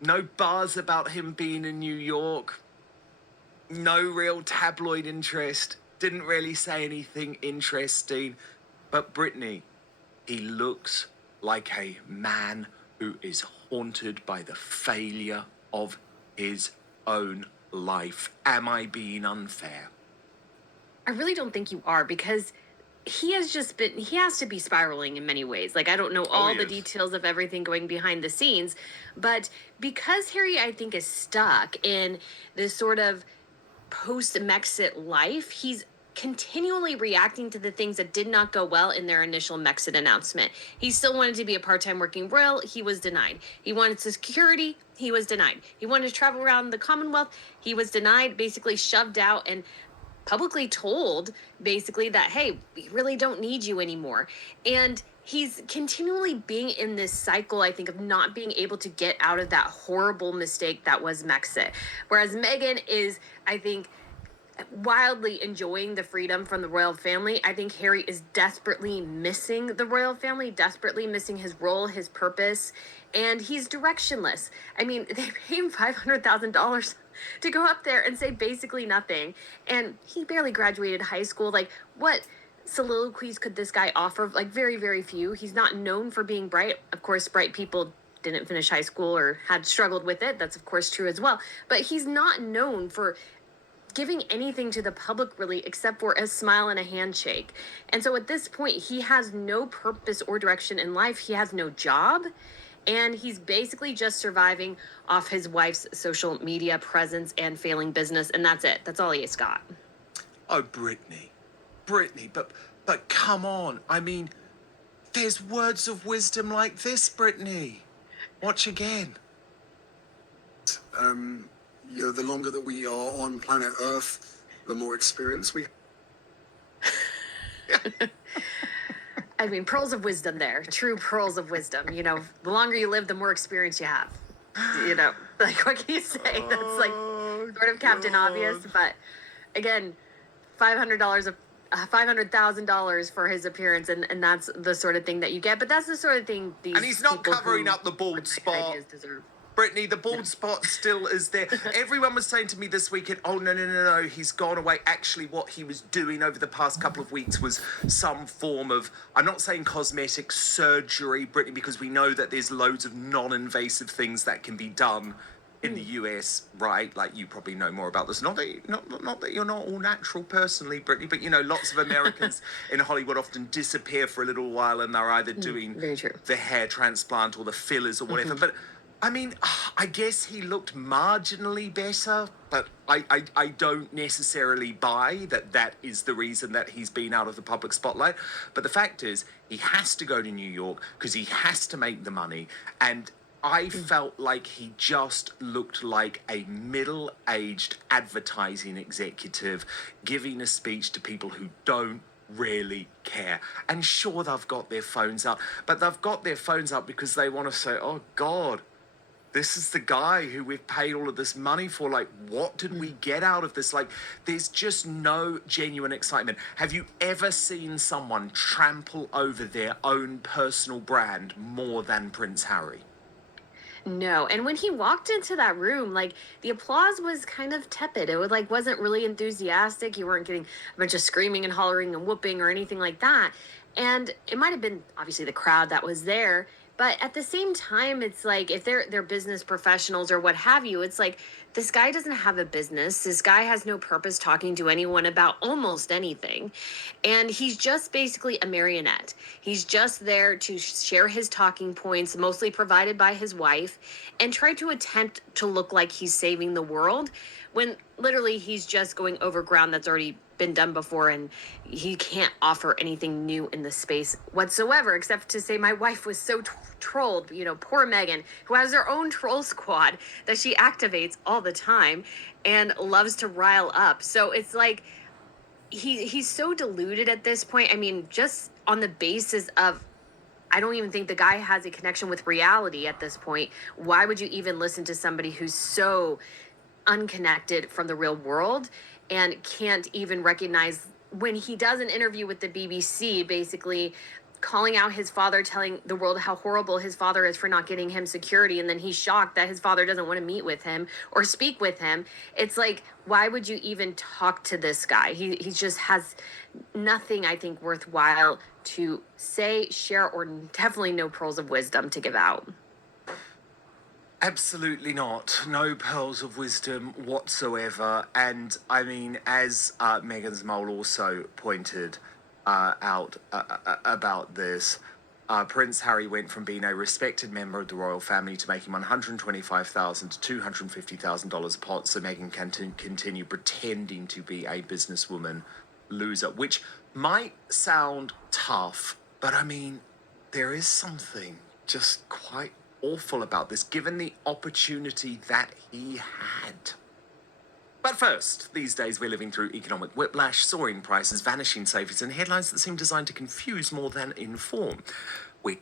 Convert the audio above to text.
No buzz about him being in New York. No real tabloid interest. Didn't really say anything interesting. But Brittany, he looks like a man who is haunted by the failure of his own life. Am I being unfair? I really don't think you are because he has to be spiraling in many ways. Like, I don't know Oh, all the yes. details of everything going behind the scenes, but because Harry, I think, is stuck in this sort of post Mexit life, he's continually reacting to the things that did not go well in their initial Mexit announcement. He still wanted to be a part-time working royal. He was denied. He wanted security. He was denied. He wanted to travel around the Commonwealth. He was denied, basically shoved out and publicly told basically that, hey, we really don't need you anymore. And he's continually being in this cycle, I think, of not being able to get out of that horrible mistake that was Mexit. Whereas Meghan is, I think, wildly enjoying the freedom from the royal family. I think Harry is desperately missing the royal family, desperately missing his role, his purpose, and he's directionless. I mean, they pay him $500,000 to go up there and say basically nothing. And he barely graduated high school. Like, what soliloquies could this guy offer? Like, very, very few. He's not known for being bright. Of course, bright people didn't finish high school or had struggled with it. That's, of course, true as well. But he's not known for giving anything to the public really except for a smile and a handshake. And so at this point, he has no purpose or direction in life. He has no job. And he's basically just surviving off his wife's social media presence and failing business. And that's it. That's all he's got. Oh, Brittany. Brittany, but come on. I mean, there's words of wisdom like this, Brittany. Watch again. The longer that we are on planet Earth, the more experience we. I mean, pearls of wisdom there. True pearls of wisdom. You know, the longer you live, the more experience you have. You know, like, what can you say? That's like sort of Captain Obvious. But again, $500 of $500,000 for his appearance, and that's the sort of thing that you get. But that's the sort of thing these And he's not people covering who up the bald portray spot. ideas deserve. Brittany, the bald spot still is there. Everyone was saying to me this weekend, oh, no, he's gone away. Actually, what he was doing over the past couple of weeks was some form of, I'm not saying cosmetic surgery, Brittany, because we know that there's loads of non-invasive things that can be done in the US, right? Like, you probably know more about this. Not that you're not all natural personally, Brittany, but, you know, lots of Americans in Hollywood often disappear for a little while and they're either doing Very true. the hair transplant or the fillers or whatever. But I mean, I guess he looked marginally better, but I don't necessarily buy that is the reason that he's been out of the public spotlight. But the fact is, he has to go to New York because he has to make the money. And I felt like he just looked like a middle-aged advertising executive giving a speech to people who don't really care. And sure, they've got their phones up, but they've got their phones up because they want to say, oh, God, this is the guy who we've paid all of this money for. Like, what did we get out of this? Like, there's just no genuine excitement. Have you ever seen someone trample over their own personal brand more than Prince Harry? No, and when he walked into that room, like, the applause was kind of tepid. It was like wasn't really enthusiastic. You weren't getting a bunch of screaming and hollering and whooping or anything like that. And it might have been obviously the crowd that was there, but at the same time, it's like if they're business professionals or what have you, it's like this guy doesn't have a business. This guy has no purpose talking to anyone about almost anything. And he's just basically a marionette. He's just there to share his talking points, mostly provided by his wife, and try to attempt to look like he's saving the world when literally he's just going over ground that's already been done before, and he can't offer anything new in the space whatsoever, except to say my wife was so trolled. You know, poor Meghan, who has her own troll squad that she activates all the time and loves to rile up. So it's like he's so deluded at this point. I mean, just on the basis of, I don't even think the guy has a connection with reality at this point. Why would you even listen to somebody who's so unconnected from the real world and can't even recognize when he does an interview with the BBC, basically calling out his father, telling the world how horrible his father is for not getting him security, and then he's shocked that his father doesn't want to meet with him or speak with him. It's like, why would you even talk to this guy? He just has nothing, I think, worthwhile to say, share, or definitely no pearls of wisdom to give out. Absolutely not. No pearls of wisdom whatsoever. And I mean, as Meghan's mole also pointed out about this, Prince Harry went from being a respected member of the royal family to making $125,000 to $250,000 a pot, so Meghan can continue pretending to be a businesswoman loser, which might sound tough, but I mean, there is something just quite awful about this, given the opportunity that he had. But first, these days we're living through economic whiplash, soaring prices, vanishing savings, and headlines that seem designed to confuse more than inform. We're